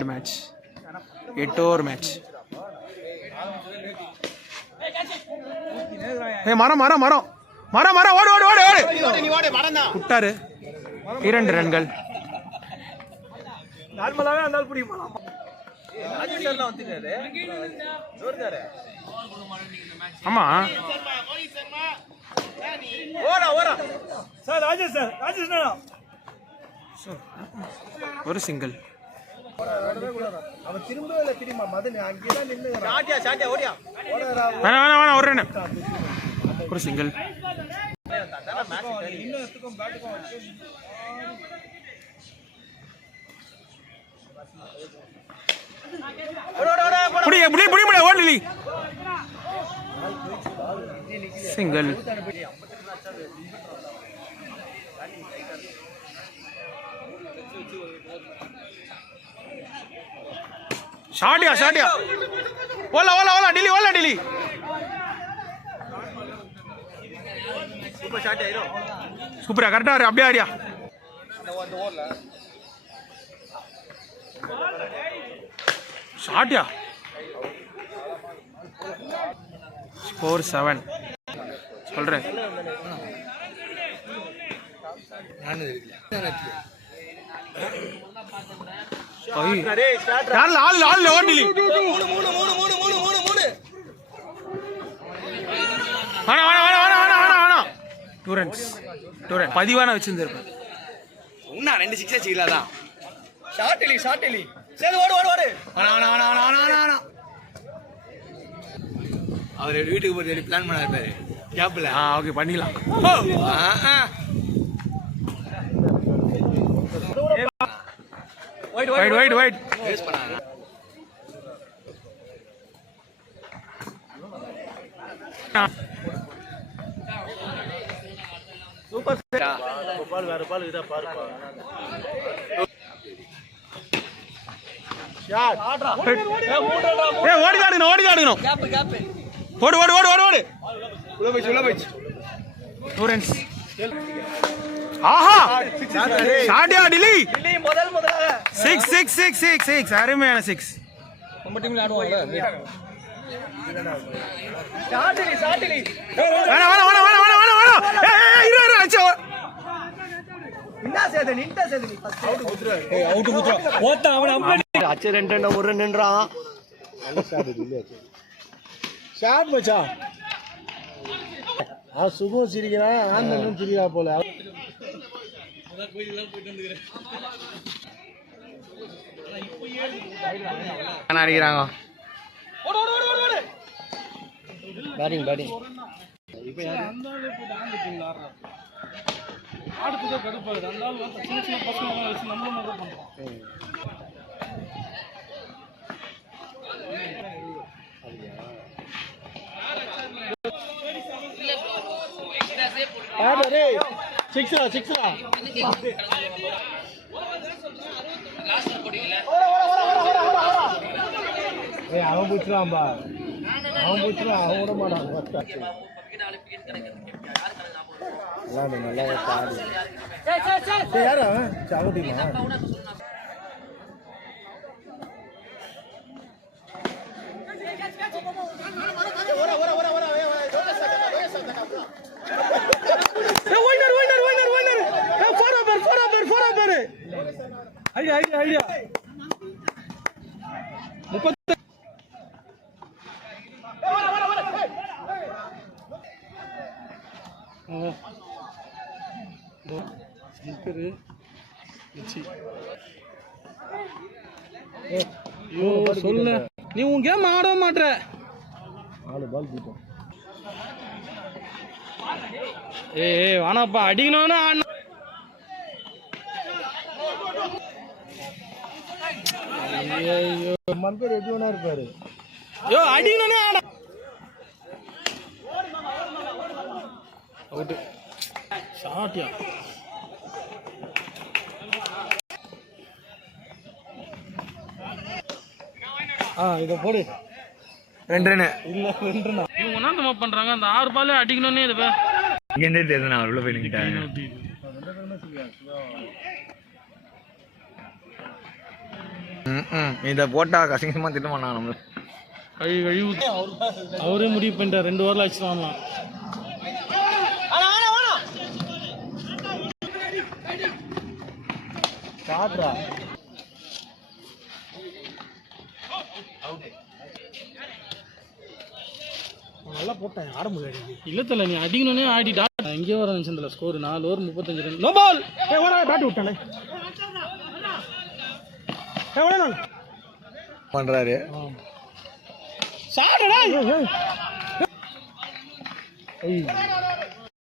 Third match 8 over match. மரம் மரம் மரம் மரம் மரம் ஓடு ஓடு ஓடு ஓடு விட்டாரு. 2 ரன்கள். நார்மலாவே அந்த பிடிக்கும். ஆமா ஒரு சிங்கிள். வேணா ஒரு ரன். ஒரு சிங்கிள். ஓடலி சிங்கிள். ஷாட்டியா ஷாட்டியா ஓலா ஓலா ஓலா டிலி ஓலா டிலி. சூப்பர் ஷாட் ஆயிரோ. சூப்பரா கரெக்டா ஆறு. அப்படியே ஆடியா. ஷாட்டியா. ஸ்கோர் 7 சொல்றேன். பதிவான வச்சிருந்திருப்பேன். உன்னா 2 6 வச்சுக்கலாதான். ஷார்ட் எலி சரி ஓடு ஓடு ஓடு. அவர் வீட்டுக்கு போய் பிளான் பண்ணாரு கேப்ல. ஓகே பண்ணிடலாம். வைட் வேஸ்ட் பண்ணாங்க. சூப்பர் பால் வேற பால் இதா பாருப்பா. ஷாட் ஆட்ரா. ஓடிடாடுங்க கேப் ஓடு ஓடு ஓடு ஓடு ஓடு. உள்ள போய் 2 ரன்ஸ். ஆஹா ஷாட்டியா டிலி முதல்ல 6 6 6 6 6 அருமையான 6. நம்ம டீம்ல ஆடுவாங்க. ஷாட்டிலி வேணா இரு அச்சோ. இந்தா சேதனி அவுட் குத்துறா. ஓட்ட அவன் அம்படி அச்ச 2 ரன் 1 ரன் நின்றான். நல்ல ஷாட் இல்ல. ஷாட் மச்சான். சுகம் சிரிக்கிறான். ஆனந்தம் சிரிக்கிறா போல. அடிக்கிறாங்க. பேட்டிங் இப்போ அந்த ஆளு போட்டு ஆண்டு டீம்ல ஆடுறாரு. ஆடுறதுக்கே கடுப்பாகுது. அந்த ஆள் வந்து சின்ன பசங்க வச்சு நம்மளும் மட்டும் பண்ணுறோம். சிக்ஸ்ரா அவன் பூச்சுறான்பா. அவன் விட மாட்டான். நல்லா யாரா சாவட்டிங்களா? ஐடியா 30 சொல்ல நீ உன் கேம் ஆட மாட்ற. 4 பால் போட்டோம். வானாப்பா அடிக்கணும்னு ஆடணும். ஐயோ மன்பேர் எதுவனா இருப்பாரு. அடிக்கணும்னு ஆட அவுட். ஷாட்யா இதை போடு. 2 ரன் இல்ல 2 ரன். இவங்க என்ன பண்றாங்க? அந்த 6 பால் அடிக்கணும்னே இது இங்கே தெரியுது. நான் உள்ள போய் நின்னுட்டேன். இதை போட்டா கசிங்கமாக திட்டமாண்ணா நம்மள கழிவு அவரே முடிவு பண்ணிட்டார் 2 ஓவரில் அடிச்சு வாங்கலாம். நல்லா போட்டேன் ஆட முடியாது. இல்லை தலை நீ அடிக்கணுன்னே ஆடிட்டா எங்கேயோ வர நினச்சதில்ல. Score 4 over 35 run. No ball. பேட்டி விட்டானே பண்ணுறாரு. சாடடா.